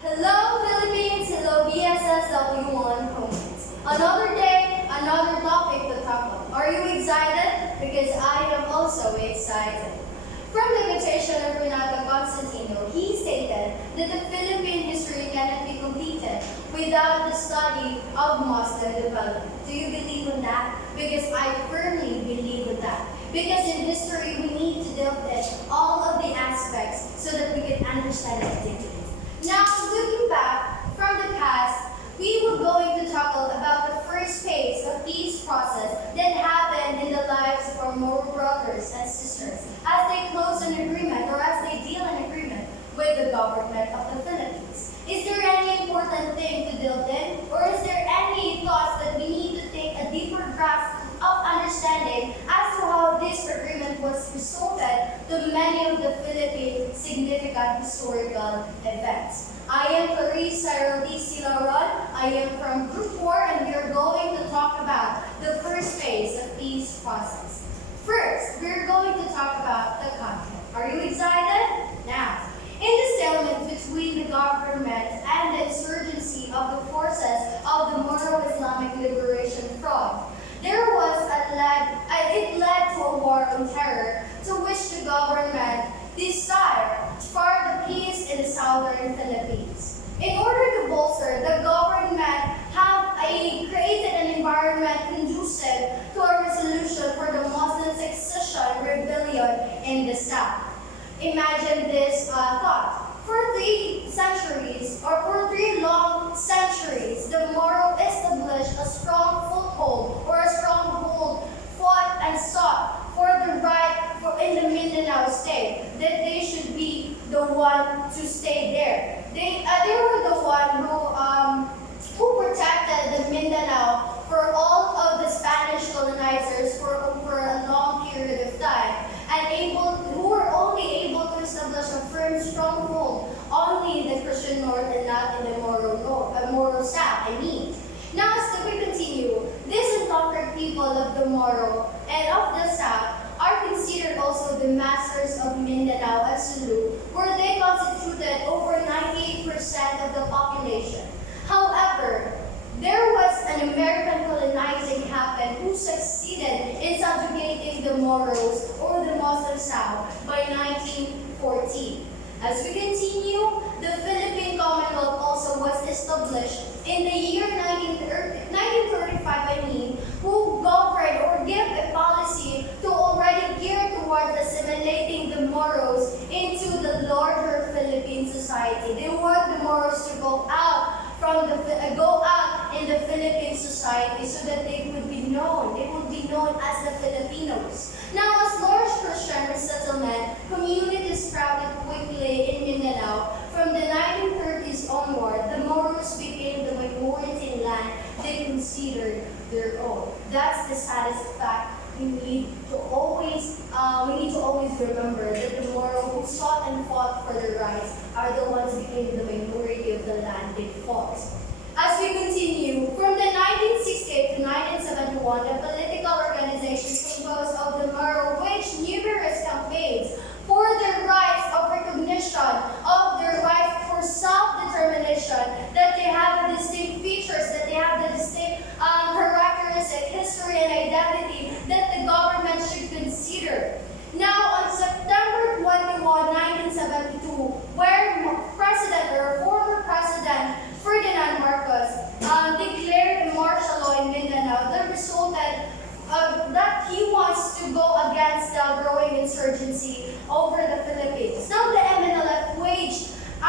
Hello Philippines, hello BSSW homies. Another day, another topic to tackle. Are you excited? Because I am also excited. From the quotation of Renato Constantino, he stated that the Philippine history cannot be completed without the study of Muslim development. Do you believe in that? Because I firmly believe in that. Because in history, we need to delve in all of the aspects so that we can understand it deeply. Now, looking back from the past, we were going to tackle about the first phase of peace process that happened in the lives of our Moro brothers and sisters as they close an agreement or as they deal an agreement with the government of the Philippines. Is there any important thing to delve in, or is there any thoughts that we need to take a deeper grasp of understanding as to how this agreement was resulted to many of the Philippines' significant historical events? I am Clarice Cyril Laron. I am from Group 4 and we are going to talk about the first phase of peace process. First, we're going to talk about the content. Are you excited? Now, in the stalemate between the government and the insurgency of the forces of the Moro Islamic Liberation Front, it led to a war on terror to which the government desired for the peace in the southern Philippines. In order to bolster, the government created an environment conducive to a resolution for the Muslim succession rebellion in the south. Imagine this thought. For 3 long centuries, the Moro established a strong foothold or a stronghold fought and sought for the right in the Mindanao state that they should be the one to stay there. They were the one who protected the Mindanao for all of the Spanish colonizers for a long period of time, and who were only able to establish a firm stronghold only in the Christian north and not in the Moro south. Now as we continue, these unconquered people of the Moro and of the south are considered also the masters of Mindanao and Sulu, where they constituted over 98% of the population. However, there was an American colonizing happened who succeeded in subjugating the Moros or the Muslim South by 1914. As we continue, the Philippine Commonwealth also was established in the year 1935, who governed or gave a policy to already gear towards assimilating the Moros into the larger Philippine society. They want the Moros to go out in the Philippine society so that they would be known. They would be known as the Filipinos. Now, as large Christian resettlement communities sprouted quickly in Mindanao, from the 1930s onward, the Moros became the minority in land they considered their own. That's the saddest fact. We need to always remember that the Moro who sought and fought for their rights are the ones who became the minority of the land they fought. As we continue, from the 1968 to 1971, the political organization composed of the Moro waged numerous campaigns for their rights of recognition, of their rights for self-determination, that they have the distinct features, that they have the distinct characteristic, history, and identity that the government should consider. Now, on September 21, 1972, where former President Ferdinand Marcos declared martial law in Mindanao, that resulted that he wants to go against the growing insurgency over the Philippines. Now, the MNLF waged a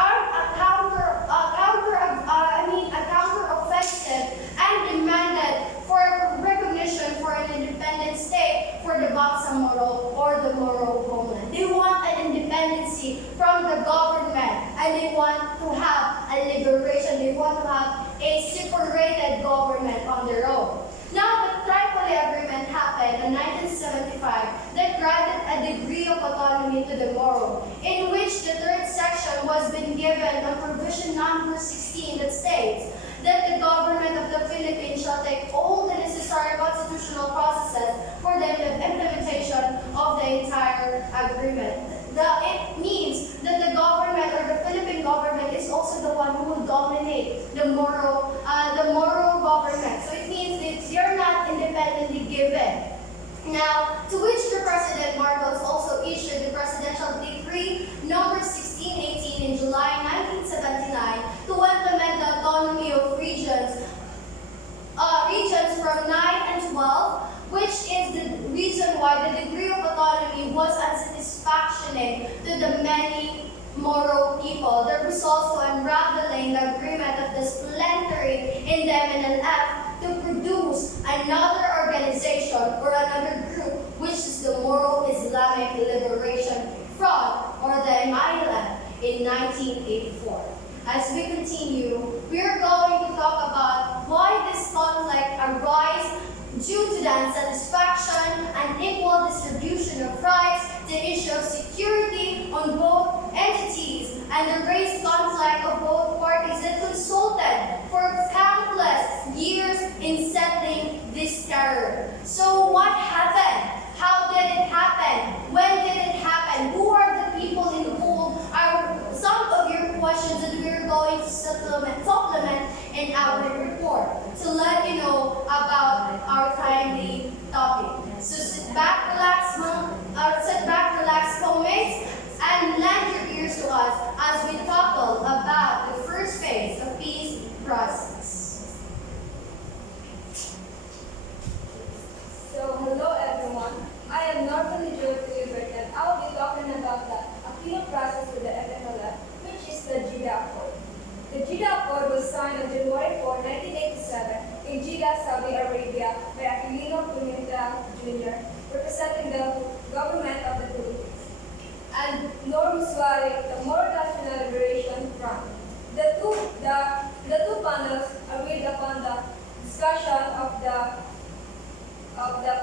counter-offensive and demanded for recognition for an independent state for the Bangsamoro or the Moro homeland. They want an independency from the government, and they want to have a liberation. They want to have a separated government on their own. Now, the Tripoli Agreement happened in 1975 that granted a degree of autonomy to the Moro, in which the third section was been given on provision number 16 that states that the government of the Philippines shall take all the necessary constitutional processes for the implementation of the entire agreement. It means that the government or the Philippine government is also the one who dominate the Moro government. So it means that they're not independently given. Now, to which the President Marcos also issued the Presidential Decree number 1618 in July 1979 to implement the autonomy of regions from 9 and 12, which is the reason why the degree of autonomy was unsatisfactory to the many Moro people. The results to unraveling the agreement of the splintering in the MNLF to produce another organization or another group, which is the Moro Islamic Liberation Front, or the MILF, in 1984. As we continue, we are going to talk about why this conflict arose due to the unsatisfaction and equal distribution of rights, the issue of security on both entities, and the race conflict of both parties that consulted for countless years in settling this terror. So what happened? How did it happen? When did it happen? Who are the people involved? Are some of your questions that we're going to supplement in our report to let you know about our timely topic. So sit back, relax, co-mates, and lend your ears to us as we tackle about the first phase of peace process. So, hello everyone. I am normally George Wilbert and I will be talking about the appeal process with the MNLF, which is the Jeddah Accord. The Jeddah Accord was signed on January 4, 1987 in Jeddah, Saudi Arabia by Aquilino Pimentel Jr., representing the government of the Philippines, and Norm Suarez, the Moro National Liberation Front. The two panels agreed upon the discussion of the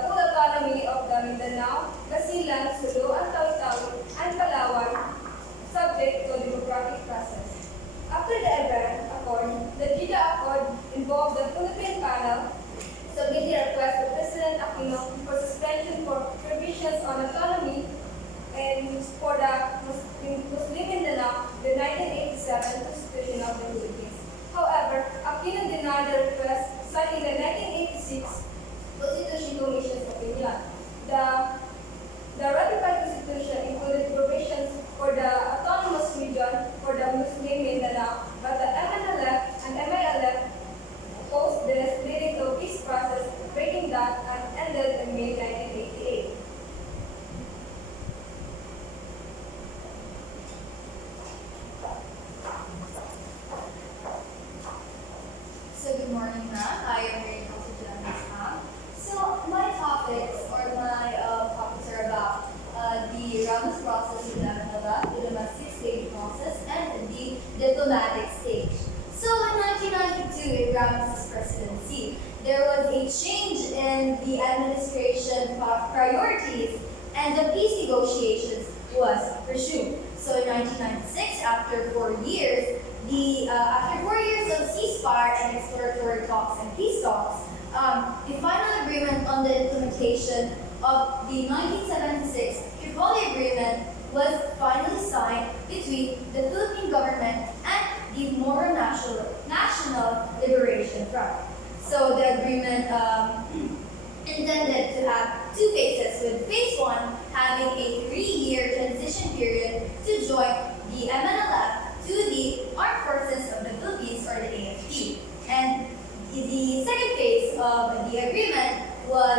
full autonomy of the Mindanao, Basilan, Sulu, and Tawi-Tawi, and Palawan, subject to a democratic process. After the event accord, the Jeddah Accord involved the Philippine panel submitting a request to President Aquino for suspension for provisions on autonomy and for the Muslim Mindanao, the 1987 Constitution of the Philippines. However, Aquino denied the request, citing the 1986 Constitution Commission's opinion. The ratified constitution included provisions for the autonomous region for the Muslim Mindanao, but the MNLF and MILF opposed this, leading to a peace process, breaking that and ended in May 1988. So good morning, ma'am. I am very happy to join this, ma'am. So my topics are about the Ramos process with MNLF, the domestic stage process, and the diplomatic stage. So in 1992, in Ramos' presidency, there was a change in the administration priorities, and the peace negotiations was resumed. So in 1996, after 4 years, of ceasefire and exploratory talks and peace talks, the final agreement on the implementation of the 1976 Tripoli Agreement was finally signed between the Philippine government and the Moro National Liberation Front. So the agreement intended to have two phases, with phase 1 having a 3-year transition period to join the MNLF to the Armed Forces of the Philippines, or the AFP. And the second phase of the agreement was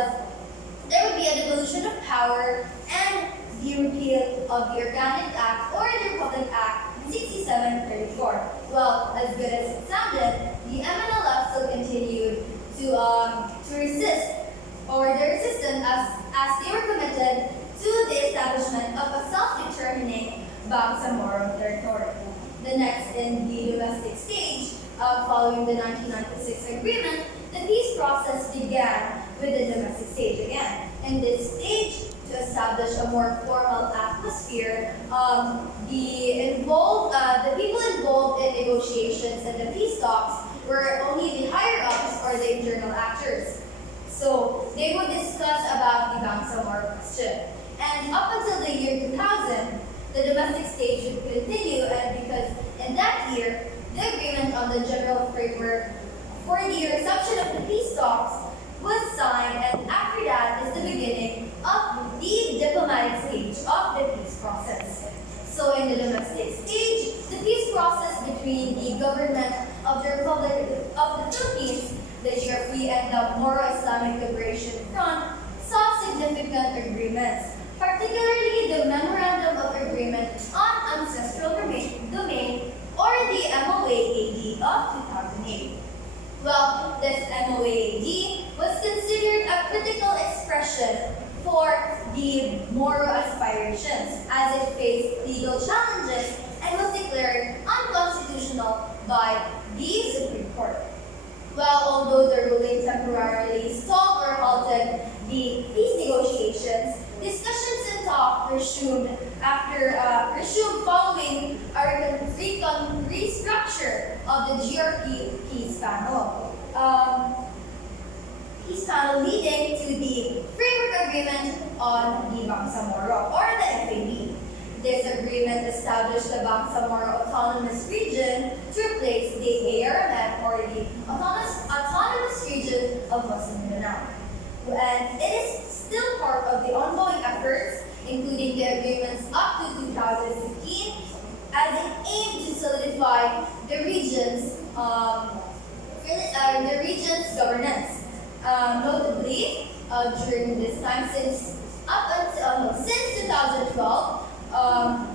there would be a devolution of power and the repeal of the Organic Act, or the Republic Act 6734. Well, as good as it sounded, the MNLF still continued to resist, or their resistance as they were committed to the establishment of a self-determining Bangsamoro territory. The next in the domestic stage, following the 1996 agreement, the peace process began with the domestic stage again. In this stage, to establish a more formal atmosphere, the people involved in negotiations and the peace talks were only the higher-ups or the internal actors. So they would discuss about the Bangsamoro question. And up until the year 2000, the domestic stage would continue, and because in that year, the agreement agreement on the general framework for the reception of the peace talks was signed, and after that is the beginning of the diplomatic stage of the peace process. So in the domestic stage, the peace process between the government of the Republic of the Philippines, the GRP, and the Moro Islamic Liberation Front saw significant agreements, particularly the Memorandum of Agreement on Ancestral Domain, or the MOA-AD of 2008. Well, this MOA-AD was considered a critical expression for the Moro aspirations as it faced legal challenges and was declared unconstitutional by the Supreme Court. Well, although the ruling temporarily stalled or halted the peace negotiations, discussions and talk resumed following a restructure of the GRP peace panel. Peace panel leading to the Framework Agreement on the Bangsamoro, or the FAB. This agreement established the Bangsamoro Autonomous Region to replace the ARMM, or the Autonomous Region of Muslim Mindanao. And it is still part of the ongoing efforts, including the agreements up to 2015, as it aimed to solidify the region's governance. Notably, during this time, since 2012,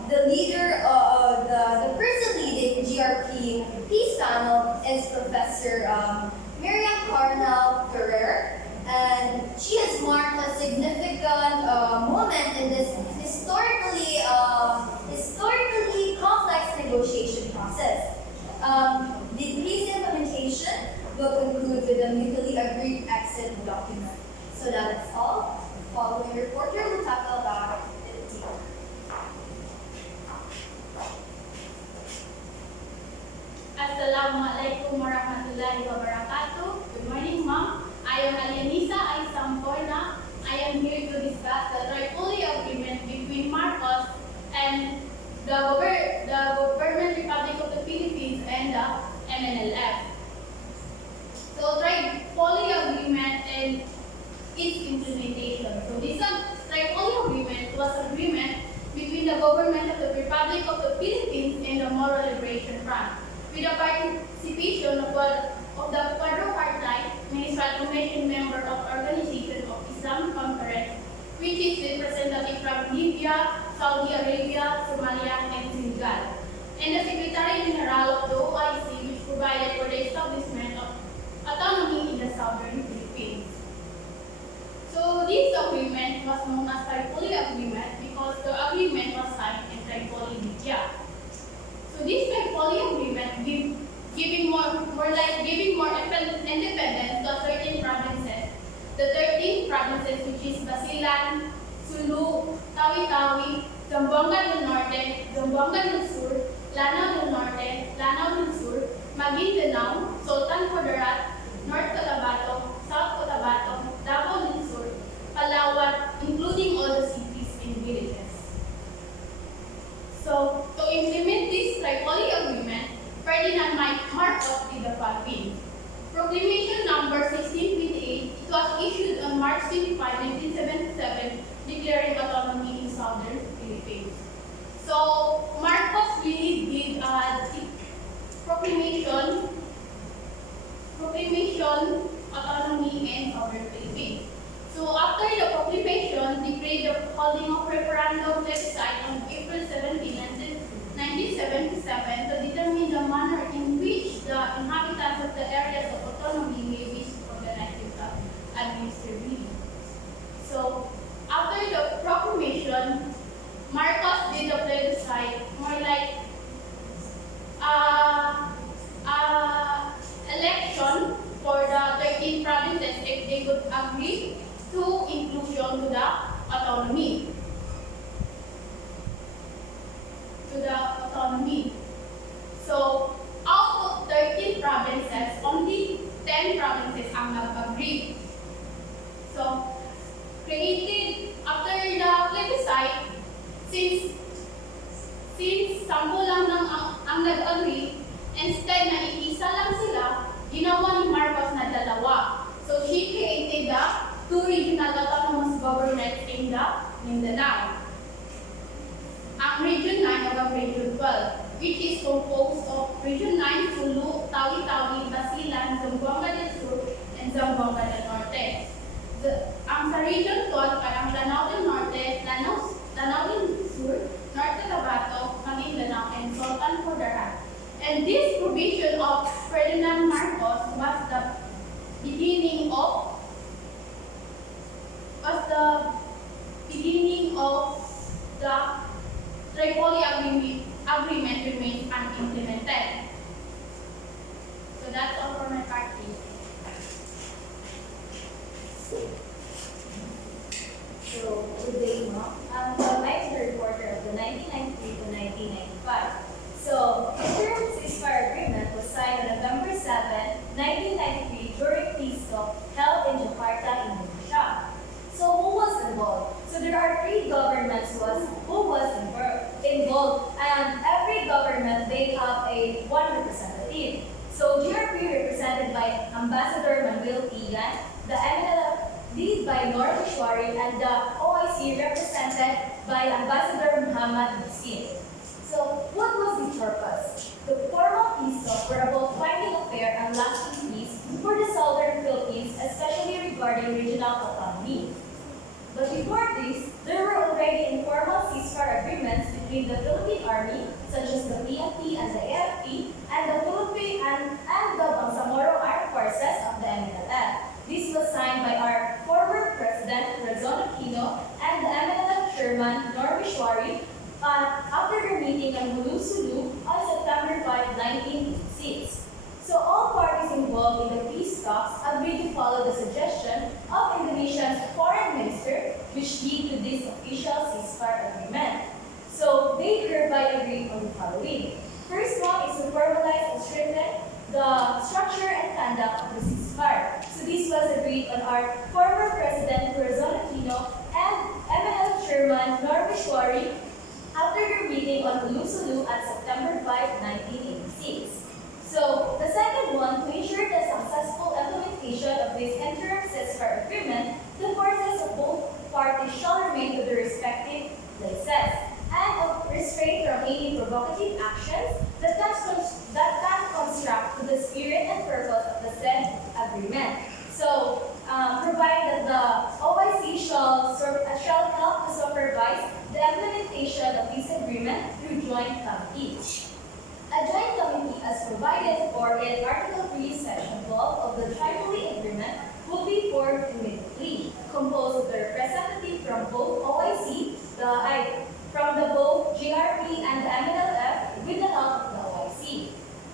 the person leading GRP Peace Panel is Professor Miriam Carnal Ferrer, and she has marked a significant moment in this historically complex negotiation process. The peace implementation will conclude with a mutually agreed exit document. So that is all. Following reporter will tackle the team. Assalamualaikum warahmatullahi wabarakatuh. Good morning, Mom. I am Alianisa Aisamporna. I am here to discuss the Tripoli Agreement between Marcos and the Government Republic of the Philippines and the MNLF. So Tripoli Agreement and its implementation. So this Tripoli Agreement was agreement between the government of the Republic of the Philippines and the Moro Liberation Front, with the participation of the quadripartite ministerial commission member of Organization of Islamic Conference, which is representative from Libya, Saudi Arabia, Somalia, and Senegal, and the Secretary General of the OIC, which provided for the establishment of autonomy in the southern Philippines. So this agreement was known as Tripoli Agreement because the agreement was signed in Tripoli, Libya. So this Tripoli Agreement giving more independence to certain provinces. The 13 provinces, which is Basilan, Sulu, Tawi-Tawi, Zamboanga del Norte, Zamboanga del Sur, Lanao del Norte, Lanao del Sur, Maguindanao, Sultan Kudarat, North Cotabato, South Cotabato, Davao del Sur, Palawan, including all the cities and villages. So, to implement this Tripoli Agreement, Ferdinand Marcos did the following. Proclamation number 1628, it was issued on March 25, 1977, declaring autonomy in southern Philippines. So, Marcos really did the proclamation autonomy in southern Philippines. So, after the proclamation, declared the holding of referendum plebiscite on April 17, 1977 to determine the manner in which the inhabitants of the areas of autonomy may wish to organize themselves administratively. So, after the proclamation, Marcos did the plebiscite more like election for the 13 provinces if they could agree to inclusion to the autonomy. So, out of 13 provinces, only 10 provinces ang nag-agree. So, created after the plebiscite, since 10 lang ang nag-agree, instead na composed of Region 9, Sulu, Tawi-Tawi, Basilan, Zamboanga del Sur, and Zamboanga del Norte. Ang sa Region 12 ay ang Lanao del Norte, Lanao del Sur, Norte Tabato, Maguindanao, and Sultan Kudarat. And this provision of Ferdinand Marcos was the beginning of the Tripoli agreement remains unimplemented. So that's all for my part. So, good day, Mom. I'm the vice reporter of the 1993 to 1995. So, the interim ceasefire agreement was signed on November 7, 1993 during peace talks held in Jakarta, Indonesia. So, who was involved? So, there are three governments who was involved, and every government, they have one representative. So, GRP represented by Ambassador Manuel Ian, the MNLF led by Nor Mishwari, and the OIC represented by Ambassador Muhammad Hussein. So, what was the purpose? The formal peace talks were about finding a fair and lasting peace for the southern Philippines, especially regarding regional autonomy. But before this, there were already informal ceasefire agreements between the Philippine Army, such as the PNP and the AFP, and the Philippine and the Bangsamoro Armed Forces of the MNLF. This was signed by our former President, Razon Aquino, and the MNLF Chairman, Nor Mishwari, after their meeting in Sulu on September 5, 1986. So all parties involved in the peace talks agreed to follow the suggestion of Indonesia's foreign minister, which led to this official ceasefire agreement. So they hereby agreed on the following. First one is to formalize and strengthen the structure and conduct of the ceasefire. So this was agreed on our former President, Razon Aquino, and MNL Chairman, Nor Mishwari, after their meeting on Sulu at September 5, 1986. So, the second one, to ensure the successful implementation of this interim ceasefire agreement, the forces of both parties shall remain to their respective places, and of restraint from any provocative actions that can construct to the spirit and purpose of the said agreement. So, provide that the OIC shall help to supervise the implementation of this agreement through joint committees. A joint committee, as provided for in Article 3, Section 12 of the Tripoli Agreement, will be formed immediately, composed of the representative from both OIC, from the both GRP and the MNLF, with the help of the OIC.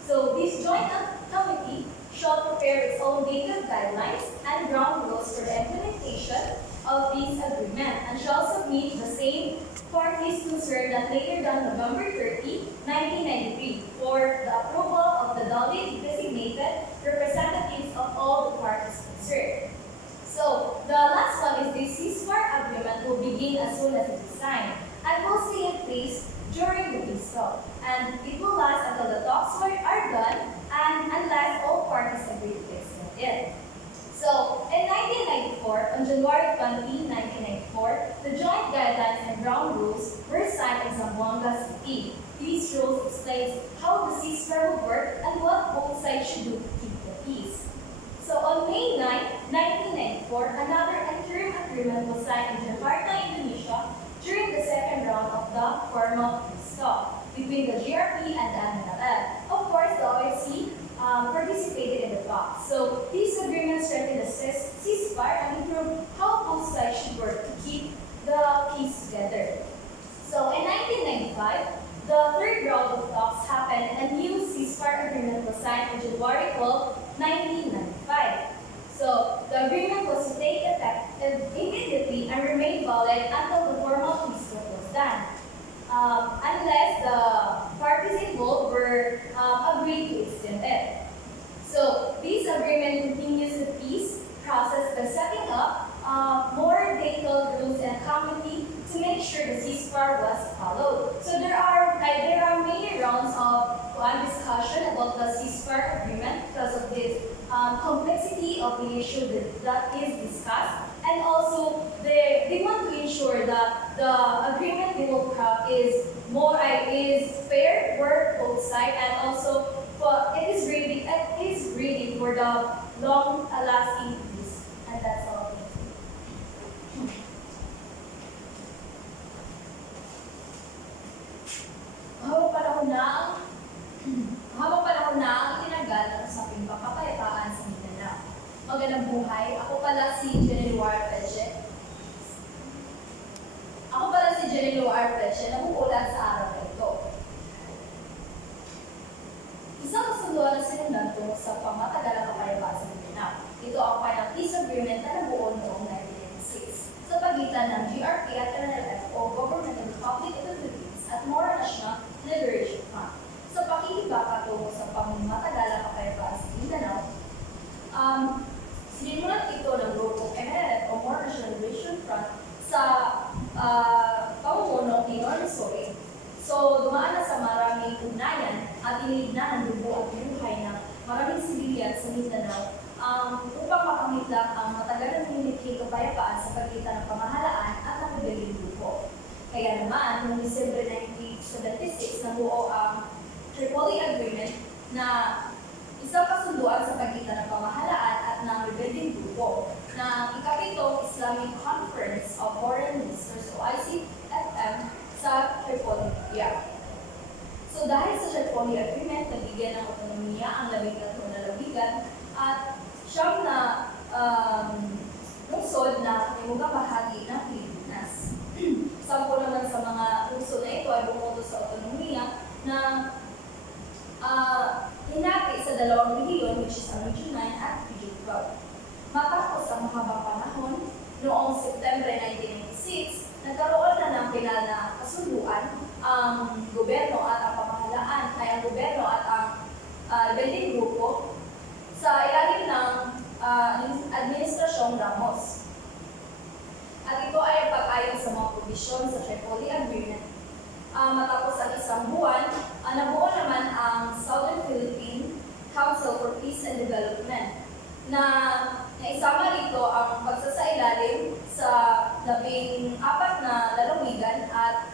So this joint committee shall prepare its own data guidelines and ground rules for the implementation of this agreement, and shall submit the same parties concerned not later than November 30, 1993 for the approval of the duly designated representatives of all the parties concerned. So, the last one is the ceasefire agreement will begin as soon as it is signed and will stay in place during the peace talk, and it will last until the talks are done and unless all parties agree to extend it. So, in 1994, on January 20, 1994, the joint guidelines and ground rules were signed in Zamboanga City. These rules explain how the ceasefire will work and what both sides should do to keep the peace. So, on May 9, 1994, another interim agreement was signed in Jakarta, Indonesia, during the second round of the formal peace talk between the GRP and the MNLF. Of course, the OIC participated in the talks. So these agreements strengthened the ceasefire and improved how both sides should work to keep the peace together. So in 1995, the third round of talks happened and a new ceasefire agreement was signed on January 12, 1995. So the agreement was to take effect immediately and remain valid until the formal peace talk was done. Unless the parties involved were agreed to extend it. So this agreement continues the peace process by setting up more detailed rules and committee to make sure the ceasefire was followed. So there are many rounds of discussion about the ceasefire agreement because of this complexity of the issue that is discussed. And also, they want to ensure that the agreement they will craft is fair, work both sides, and also it is ready for the long-lasting peace. And that's all. Habang panahon na habang panahon na ang itinagal ng usaping kapayapaan sa Mindanao. Magandang buhay. Ako pala si Jenny Arpeche. Nabuulat sa araw na ito. Isang kasunduan na sinundan tungo sa pangmatagalang kapayapaan sa Mindanao. Ito ang final peace agreement na nabuo noong 1996 sa pagitan ng GRP at NLF o Government of the Republic of the Philippines at Moro National Liberation Front. Sa pakikibaka tungo sa pangmatagalang kapayapaan sa Mindanao, sinimulan ito ng grupo NLF o Moro National Liberation Front sa pamumuno ni Norrisoli. So, dumaan na sa maraming ugnayan at inigna ng dugo at buhay ng maraming sibilyan sa Mindanao upang makamit lang ang matagalang minimikling kapayapaan sa pagitan ng pamahalaan at ng magagaling grupo. Kaya naman, noong December 1976, nabuo ang Tripoli Agreement na isang kasunduan sa pagitan ng pamahalaan at ng rebelling grupo ng ikapitong Islamic Conference of Foreign Ministers o ICFM sa Tripoli. So dahil sa Tripoli Agreement, nabigyan ng otonomiya ang 13 na lalawigan at siyam na lungsod na imugang bahagi ng Pilipinas. Sampo naman sa mga lungsod na ito ay bumoto sa otonomiya na hinati sa dalawang rehiyon, which is ang Region 9 at Region 12. Matapos ang mahabang panahon, noong September 1996, nagkaroon na ng pinal na kasunduan ang gobyerno at ang pamahalaan, ay ang gobyerno at ang rebelling grupo sa ilalim ng Administrasyong Ramos. At ito ay pag-ayon sa mga probisyon sa Tripoli Agreement. Matapos ang isang buwan, nabuo naman ang Southern Philippine Council for Peace and Development na naisama rito ang pagsasailalim sa 14 na lalawigan at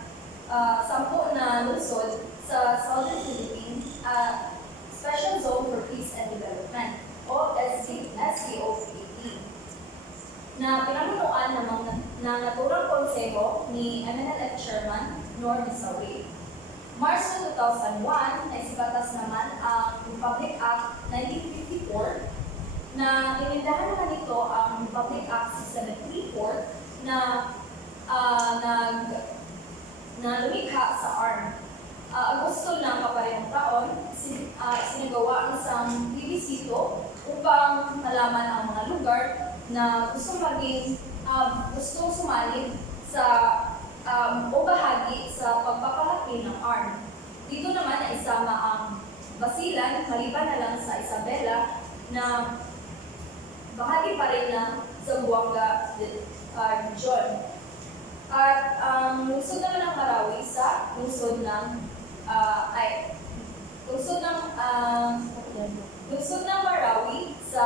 10 na lungsod sa Southern Philippine Special Zone for Peace and Development o SCOPD na pinamunuan ng naturang konseho ni MNLF Chairman Norm Sawi. March 2001 ay sibatas naman ang Republic Act 1954 na inindahan naman ito ang Republic Act 6734 na lumikha sa ARM. Agosto ng kaparehong taon, sinagawa ang isang plebisito upang malaman ang mga lugar na gustong sumali sa o bahagi sa pagpapalaki ng ARM. Dito naman na isama ang Basilan, maliban na lang sa Isabela na bahagi pa rin ng Zamboanga region. At ang lungsod naman ng Marawi sa lungsod ng Marawi sa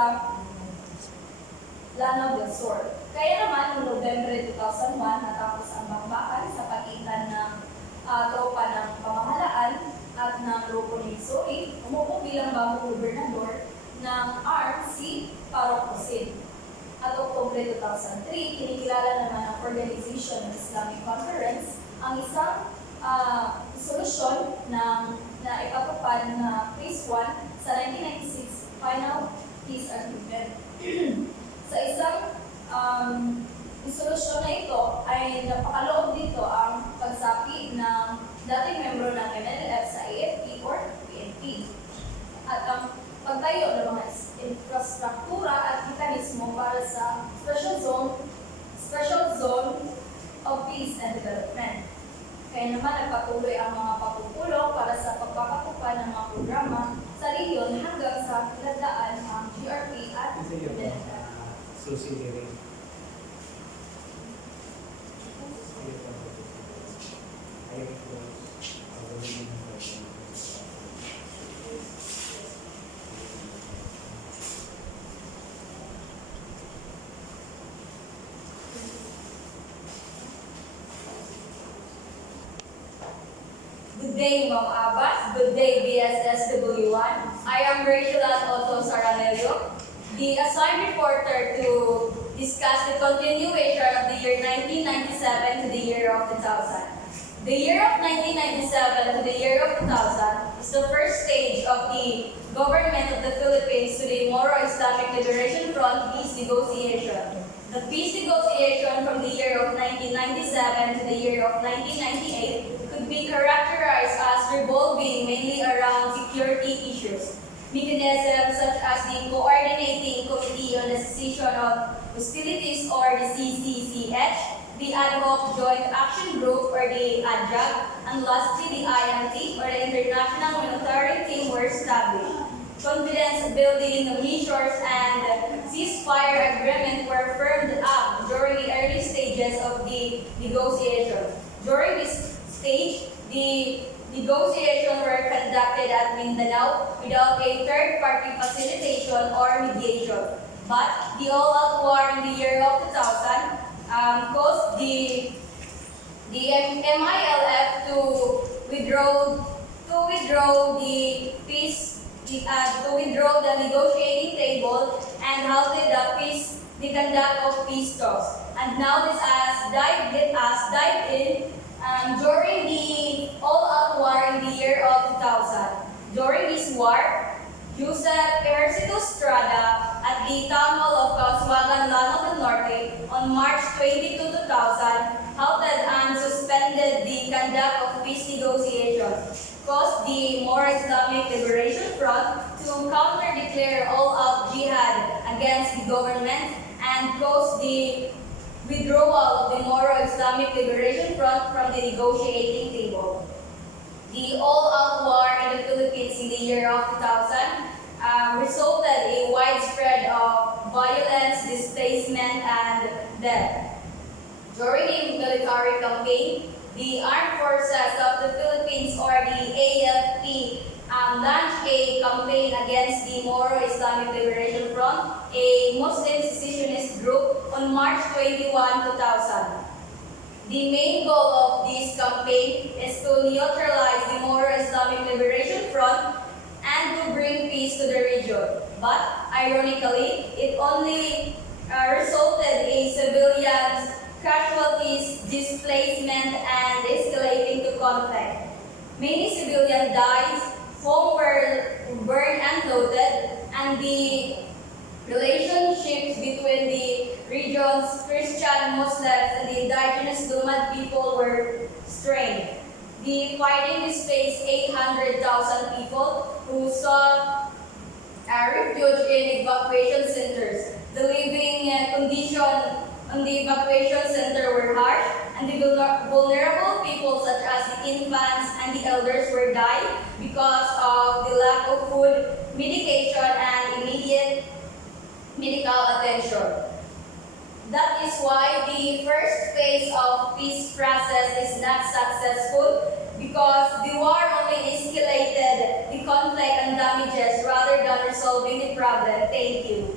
Lanao del Sur. Kaya naman, noong November 2001, natapos ang bakbakan sa pagitan ng tropa ng pamahalaan at ng grupo ni Missouri, umupo bilang bagong gobernador ng ARM si Paro Cosin. At Oktubre 2003, kinikilala naman ang Organization of Islamic Conference ang isang solusyon na ipatupad na Phase 1 sa 1996 Final Peace Agreement. Sa isang solusyon na ito ay napakaloob dito ang pagsapi ng dating membro ng MNLF sa AFP or PNP at ang pagtayo ng mga infrastruktura at mekanismo para sa Special Zone of Peace and Development. Kaya naman nagpatuloy ang mga pagpupulong para sa pagpapatupad ng mga programa sa rehiyon hanggang sa pinagdaan ang GRP at MNLF. day, Ma'am Abbas. Good day, BSSW1. I am Rachel Otto Saranelio, the assigned reporter to discuss the continuation of the year 1997 to the year of 2000. The year of 1997 to the year of 2000 is the first stage of the government of the Philippines to the Moro-Islamic Liberation Front peace negotiation. The peace negotiation from the year of 1997 to the year of 1998 could be characterized as revolving mainly around security issues. Mechanisms such as the Coordinating Committee on the Cessation of Hostilities or the CCCH, the Ad hoc Joint Action Group or the ADJAG, and lastly the IMT or the International Monetary Team were established. Confidence building measures and ceasefire agreement were firmed up during the early stages of the negotiation. During this stage, the negotiations were conducted at Mindanao without a third-party facilitation or mediation. But the all-out war in the year of 2000 caused the MILF to withdraw the peace to withdraw the negotiating table and halted the conduct of peace talks. And now let us dive in during the all-out war in the year of 2000. During this war, Joseph Ejercito Estrada at the Town Hall of Causuagan, Lanao del Norte on March 22, 2000 halted and suspended the conduct of peace negotiations, caused the Moro-Islamic Liberation Front to counter-declare all-out jihad against the government and caused the withdrawal of the Moro-Islamic Liberation Front from the negotiating table. The all-out war in the Philippines in the year of 2000 resulted in widespread of violence, displacement, and death. During the military campaign, the Armed Forces of the Philippines or the AFP launched a campaign against the Moro-Islamic Liberation Front, a Muslim secessionist group, on March 21, 2000. The main goal of this campaign is to neutralize the Moro-Islamic Liberation Front and to bring peace to the region. But, ironically, it only resulted in civilians, casualties, displacement, and escalating to conflict. Many civilians died, homes were burned and looted, and the relationships between the region's Christian, Muslims, and the indigenous Lumad people were strained. The fighting displaced 800,000 people who sought refuge in evacuation centers. The living conditions on the evacuation center were harsh, and the vulnerable people such as the infants and the elders were dying because of the lack of food, medication, and immediate medical attention. That is why the first phase of peace process is not successful because the war only escalated the conflict and damages rather than resolving the problem. Thank you.